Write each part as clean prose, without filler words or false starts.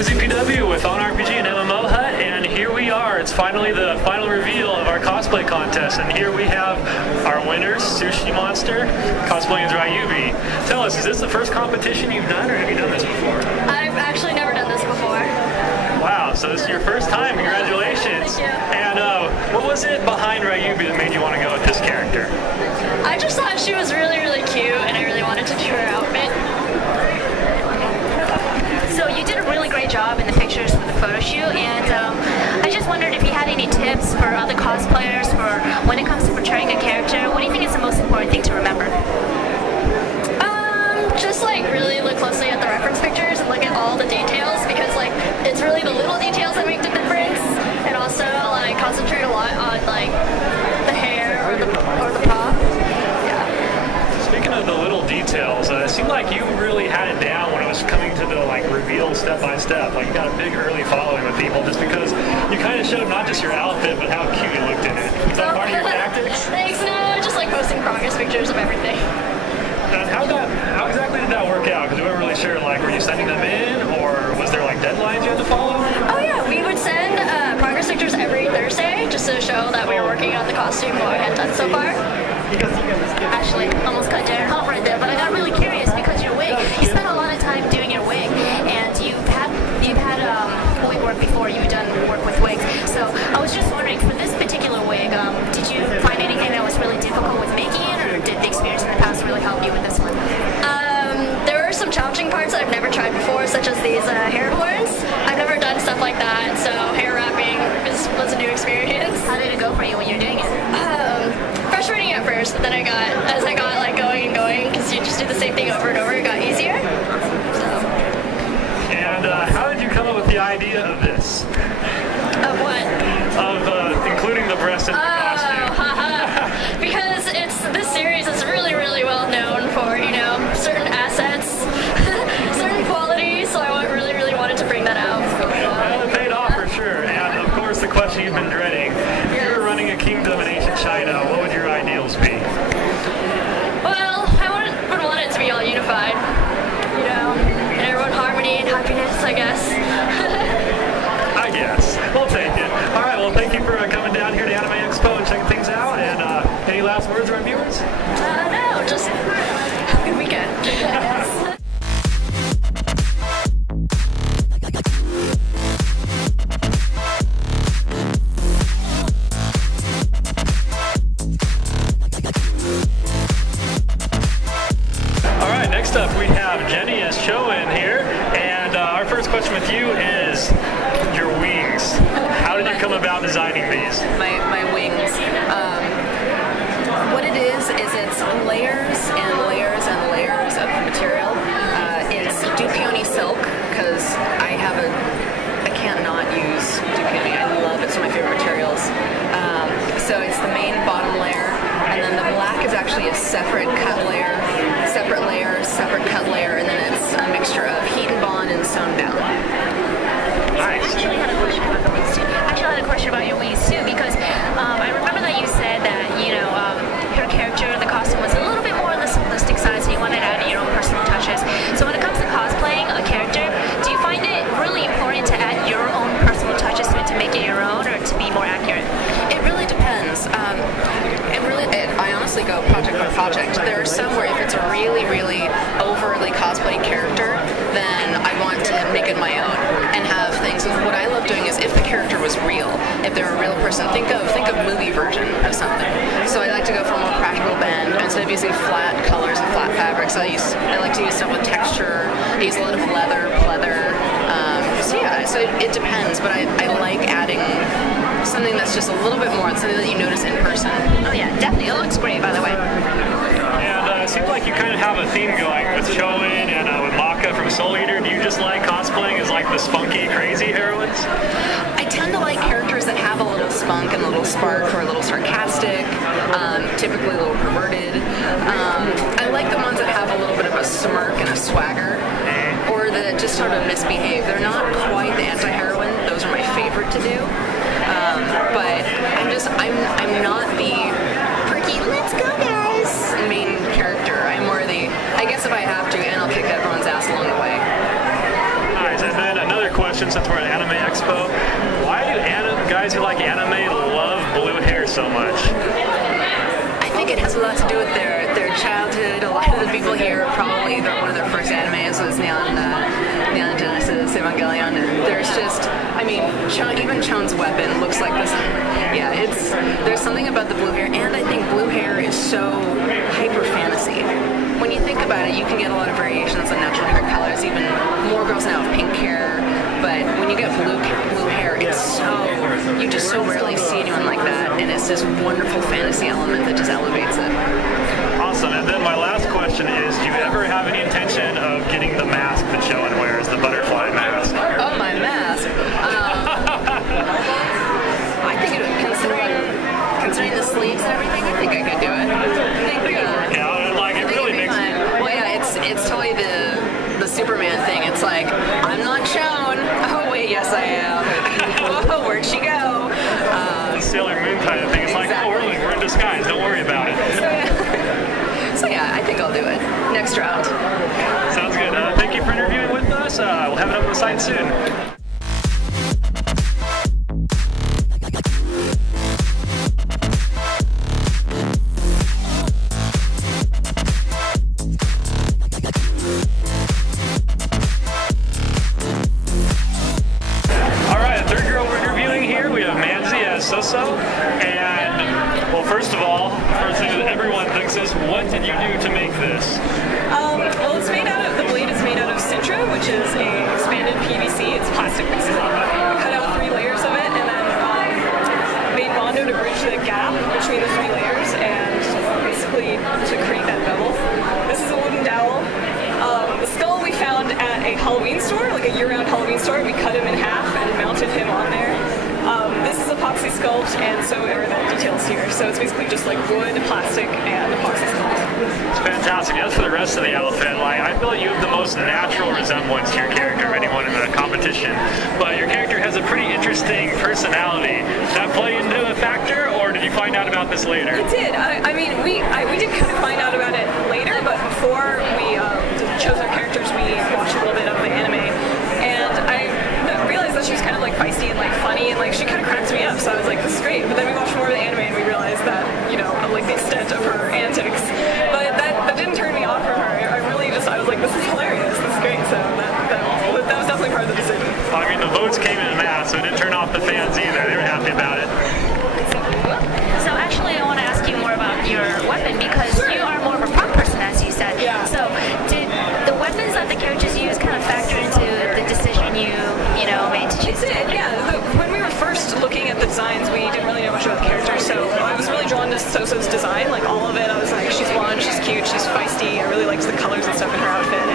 DizzyPW with OnRPG and MMOHut, and here we are. It's finally the final reveal of our cosplay contest, and here we have our winners, Sushi Monster, cosplaying as Ryubi. Tell us, is this the first competition you've done, or have you done this before? I've actually never done this before. Wow, so this is your first time. Congratulations. Thank you. And what was it behind Ryubi that made you want to go with this character? I just thought she was really, really cute, and I really wanted to do her outfit. So you did a really great job in the pictures for the photo shoot, and I just wondered if you had any tips for other cosplayers for when it comes to portraying a character. What do you think is the most important thing to remember? Just like really look closely at the reference pictures and look at all the details, because like it's really the little details that make the difference, and also like concentrate a lot on like the hair or the pop. Yeah. Speaking of the little details, it seemed like you really had it down when it was coming to the like reveal step by step. Like you got a big early following with people just because you kind of showed not just your outfit but how cute you looked in it. Is that part of your tactics? Thanks. No, just like posting progress pictures of everything. And how exactly did that work out? Because we weren't really sure, like, were you sending them in, or was there, like, deadlines you had to follow? Oh, yeah, we would send progress pictures every Thursday, just to show that we were working on the costume, what we had done so far. Actually, almost cut Jared off right there, but I got really curious because your wig, you spent a lot of time doing your wig, and you've had wig work before, you've done work with wigs, so I was just wondering, for this particular wig, did you find anything that was really difficult with making it, or did the experience in the past really help you with this one? There were some challenging parts that I've never tried before, such as these hair horns. I've never done stuff like that, so hair wrapping was a new experience. How did it go for you when you were doing it? Frustrating at first, but then as I got like going and going, because you just do the same thing over and over, it got easier. So. And how did you come up with the idea of this? Of what? Of including the breast in the costume. Because this series is really, really well known for, you know, certain assets, certain qualities, so I really, really wanted to bring that out. Well, it paid off for sure. And of course, the question you've been dreading. If you were running a kingdom in ancient China, what would your ideals be? Well, I would want it to be all unified, you know, and everyone harmony and happiness, I guess. I guess. We'll take it. All right, well, thank you for coming down here to Anime Expo and checking things out. And any last words to our viewers? No, just have a good weekend. Alright, next up we have Jenny as Cho-in here, and our first question with you is your wings. How did you come about designing these? My wings. What it is it's layers and layers and layers of material. It's Dupioni silk, because I can't not use Dupioni. I love it. It's one of my favorite materials. So it's the main bottom layer, and then the black is actually a separate cut layer, separate cut layer, and then it's a mixture of heat and bond and sewn down. Nice. I actually had a question about the wings too. Your wings too, because I remember that you said that, you know, her character, the costume was a little bit more on the simplistic side, so you wanted to add your own personal touches. So when it comes to cosplaying a character, do you find it really important to add your own personal touches to it to make it your own, or to be more accurate? It really depends. I honestly go project by project. There are some where if it's a really, really overly cosplay character, then I want to make it my own and have things. What I love doing is if the character was real, if they're a real person, think of movie version of something. So I like to go for a more practical bend instead of using flat colors and flat fabrics. I like to use stuff with texture. I use a lot of leather, pleather. So it depends, but I like adding something that's just a little bit more, something that you notice in person. Oh yeah, definitely. It looks great, by the way. And it seems like you kind of have a theme going with Cho-in and with Maka from Soul Eater. Do you just like cosplaying as like the spunky, crazy heroines? I tend to like characters that have a little spunk and a little spark, or a little sarcastic, typically a little perverted. I like the ones that have a little bit of a smirk and a swagger, or that just sort of misbehave. They're not quite the anti-heroine. Those are my favorite to do. But I'm not the perky, let's go guys, main character. I'm more the, I guess if I have to, and I'll kick everyone's ass along the way. Nice. And then another question question since we're at Anime Expo. Why do guys who like anime love blue hair so much? I think it has a lot to do with their childhood. A lot of the people here probably one of their first animes was Neon Genesis Evangelion, and there's just, I mean, even Chon's weapon looks like this. Yeah, there's something about the blue hair, and I think blue hair is so hyper fantasy. When you think about it, you can get a lot of variations on natural hair colors. Even more girls now have pink hair, but when you get blue hair, it's you just so rarely see anyone like that, and it's this wonderful fantasy element that just elevates it. Awesome. And then my last question is, do you ever have any intention of getting the mask that Shoen wears, the butterfly mask? Oh, my mask. I think considering the sleeves and everything, I think I could do it. It's totally the Superman thing. It's like, I'm not shown. Oh wait, yes I am. Whoa, where'd she go? The Sailor Moon kind of thing. It's exactly. Like, oh, we're in disguise. Don't worry about it. So yeah, I think I'll do it. Next round. Sounds good. Thank you for interviewing with us. We'll have it up on the site soon. And, well, first of all, first thing that everyone thinks is, what did you do to make this? Well, it's made out of, the blade is made out of Sintra, which is a expanded PVC. It's plastic basically. We cut out 3 layers of it and then made Mondo to bridge the gap between the 3 layers and basically to create that bevel. This is a wooden dowel. The skull we found at a Halloween store, like a year-round Halloween store. We cut him in half and mounted him on there. This is epoxy sculpt, and so are the details here. So it's basically just like wood, plastic, and epoxy sculpt. It's fantastic. As for the rest of the outfit, like, I feel like you have the most natural resemblance to your character of anyone in the competition. But your character has a pretty interesting personality. Did that play into a factor, or did you find out about this later? It did. I mean, we did kind of find out about it later, but before we chose our characters, we watched a little bit of the anime, and I realized that she was kind of like feisty and like funny, and like she kind of cracks me up, so I was like, this is great. But then we watched more of the anime and we realized that, you know, like the extent of her antics. But that didn't turn me off from her. I was like, this is hilarious, this is great. So that was definitely part of the decision. Well, I mean, the votes came in mass, so it didn't turn off the fans either. They were happy about it. So actually, I want to ask you more about your weapon, because you are more of a prop person, as you said. Yeah. So did the weapons that the characters use kind of factor into the decision you made to choose? It did, yeah. When we were first looking at the designs, we didn't really know much about the characters, so I was really drawn to Soso's design, like all of it. I was like, she's blonde, she's cute, she's feisty. I really liked the colors and stuff in her outfit,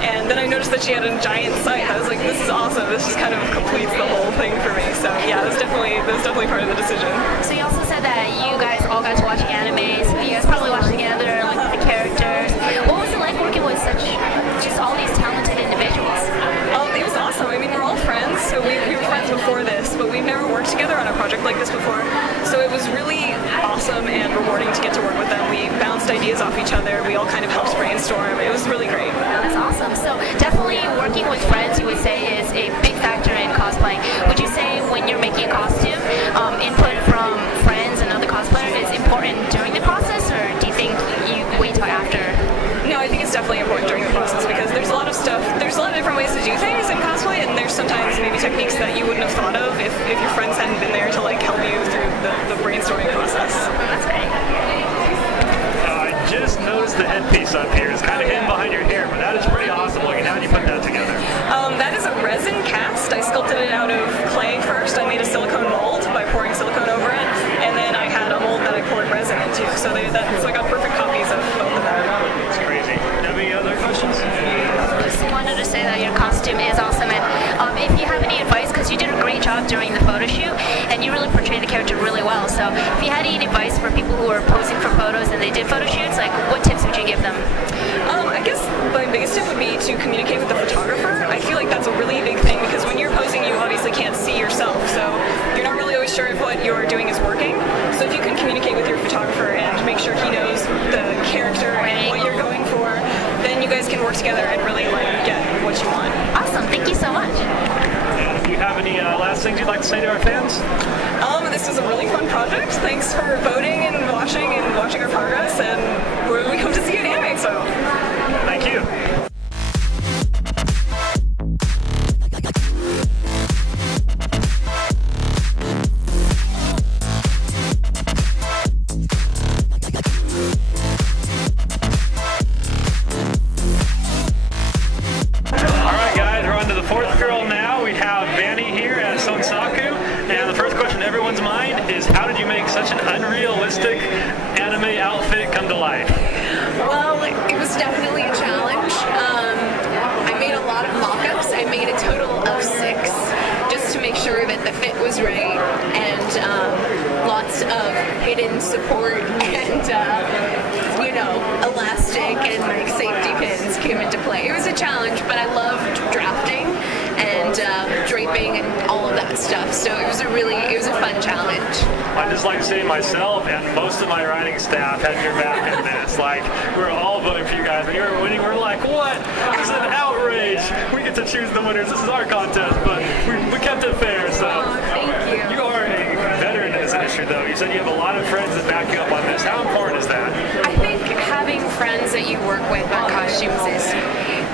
and then I noticed that she had a giant sight. I was like, this is awesome. This just kind of completes the whole thing for me. So yeah, that was definitely part of the decision. So you also said that you guys all got to watch animes. You guys probably watched together, like the characters. What was it like working with just all these talented individuals? It was awesome. I mean, we're all friends, so we were friends before this, but we've never worked together on a project like this before. So it was really awesome and rewarding to get to work with them. We bounced ideas off each other. We all kind of helped brainstorm. It was really great. That's awesome. So definitely working with friends, you would say, is a big factor in cosplaying. Would you say when you're making a costume, input from friends and other cosplayers is important during the process, or do you think you wait till after? No, I think it's definitely important during the process, because there's a lot of different ways to do things in cosplay, and there's sometimes maybe techniques that you wouldn't have thought of if your friends hadn't been there to like help you through the brainstorming process. That's great. I just noticed the headpiece up here. It's kind of hidden behind your hair, but that is pretty awesome looking. How did you put that together? That is a resin cast. I sculpted it out of clay first. I made a silicone mold by pouring silicone over it, and then I had a mold that I poured resin into. So I got perfect copies of both of them. It's crazy. Any other questions? Just wanted to say that your costume is awesome, and if you have any advice, because you did a great job during the photo shoot, and you really portrayed the character really well. So if you had any advice for people who are posing for photos and they did photo shoots, like what tips would you give them? I guess my biggest tip would be to communicate with the photographer. I feel like that's a really big thing, because when you're posing, you obviously can't see yourself, so you're not really always sure if what you're doing is working. So if you can communicate with your photographer and make sure he knows the character and what you're going for, then you guys can work together and really like get what you want. Awesome. Thank you so much. last things you'd like to say to our fans? This was a really fun project. Thanks for voting and watching our progress, and we hope to see you at Anime Expo. Thank you. Alright guys, we're on to the fourth girl now. We have Vanny here as Sonsaku, and the first question in everyone's mind is, how did you make such an unrealistic anime outfit come to life? Well, it was definitely a challenge. I made a lot of mock-ups. I made a total of 6 just to make sure that the fit was right, and lots of hidden support and elastic and like safety pins came into play. It was a challenge, but I loved drafting and draping and all of that stuff. So it was a fun challenge. I just like to say myself and most of my writing staff had your back in this. Like, we're all voting for you guys. When you were winning, we're like, what? This is an outrage. We get to choose the winners. This is our contest, but we kept it fair. So thank you. You are a veteran in this industry, though. You said you have a lot of friends that back you up on this. How important is that? I think having friends that you work with on costumes is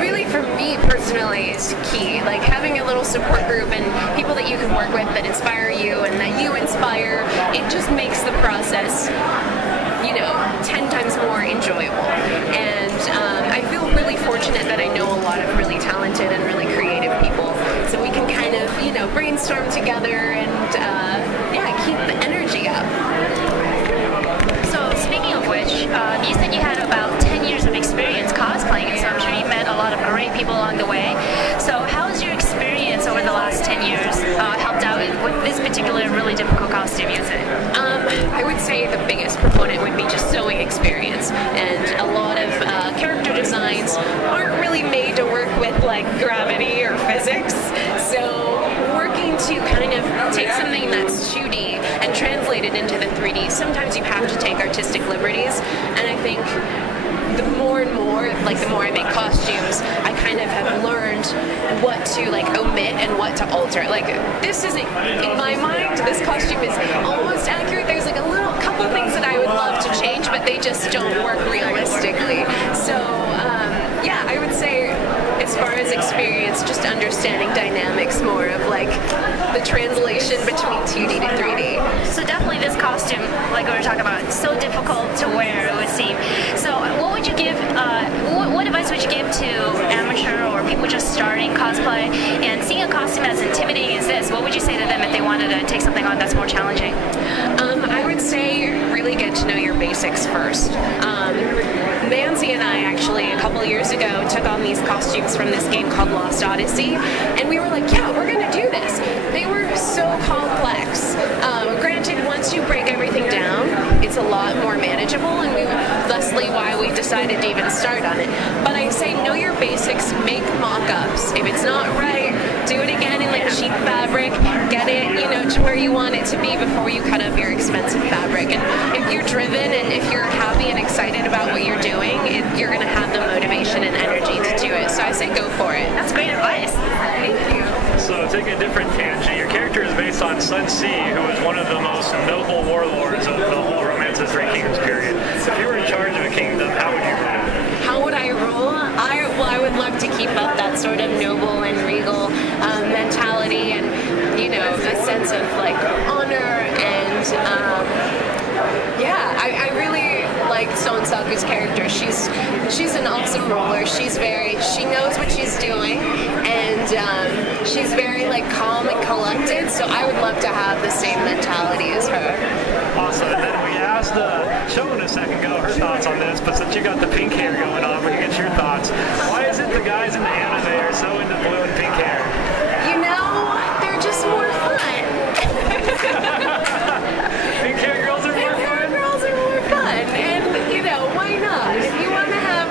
really, for me personally, is key. Like having a little support group and people that you can work with that inspire you and that you inspire, it just makes the process, 10 times more enjoyable. And I feel really fortunate that I know a lot of really talented and really creative people, so we can kind of, brainstorm together and keep the energy up. So speaking of which, you said you had about 10 years of experience cosplaying, so I'm sure you met a lot of great people along the way. So how has your experience over the last 10 years helped out with this particular really difficult costume, you said? I would say the biggest proponent would be just sewing experience, and a lot of character designs aren't really made to work with like gravity or physics, so working to kind of take something that's 2D and translate it into the 3D, sometimes you have to take artistic liberties, and I think the more and more, the more I make costumes, I kind of have learned what to omit and what to alter. This isn't, in my mind, this costume is almost accurate. There's a little couple things that I would love to change, but they just don't work realistically. So, I would say, as far as experience, just understanding dynamics more of the translation between 2D to 3D. So definitely this costume, like we were talking about, it's so difficult to wear, it would seem. So what would you give, what advice would you give to amateur or people just starting cosplay and seeing a costume as intimidating as this? What would you say to them if they wanted to take something on that's more challenging? I would say really get to know your basics first. Nancy and I actually, a couple years ago, took on these costumes from this game called Lost Odyssey, and we were like, yeah, we're gonna do this. They were so complex. Granted, once you break everything down, it's a lot more manageable, and thusly why we decided to even start on it. But I say know your basics, make mock-ups. If it's not right, do it again in cheap fabric, get it, to where you want it to be before you cut up your expensive fabric. And if you're driven and if you're happy and excited about what you're doing, you're gonna have the motivation and energy to do it. So I say go for it. That's great advice. Thank you. So taking a different tangent, your character is based on Sun Ce, who was one of the most noble warlords of the whole Romance of the Three Kingdoms period. If you were in charge of a kingdom, how would you rule? How would I rule? I would love to keep up that sort of noble and regal mentality, and the sense of honor, and I really like Sonsaku's character. She's an awesome ruler. She knows what she's doing, and she's very calm and collected, so I would love to have the same mentality as her. Awesome. And then we asked Shonen a second ago her thoughts on this, but since you got the pink hair going on, we can get your thoughts. Why is it the guys in the anime are so into blue and pink hair? They're just more fun. Pink hair girls are more fun? Pink hair girls are more fun, and why not? If you want to have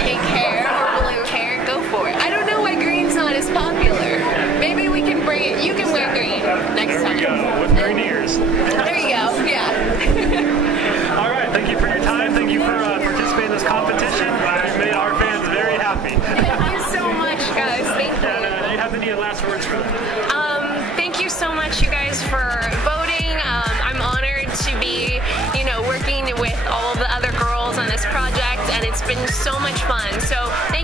pink hair or blue hair, go for it. I don't know why green's not as popular. Maybe we can bring it. You can wear green next time. There we go, with green ears. There you go, yeah. All right, thank you for your time. Thank you for participating in this competition. You made our fans very happy. Thank you so much, guys. Thank you. And do you have any last words for them? Thank you so much, you guys, for voting. I'm honored to be, you know, working with all of the other girls on this project, and it's been so much fun. So thank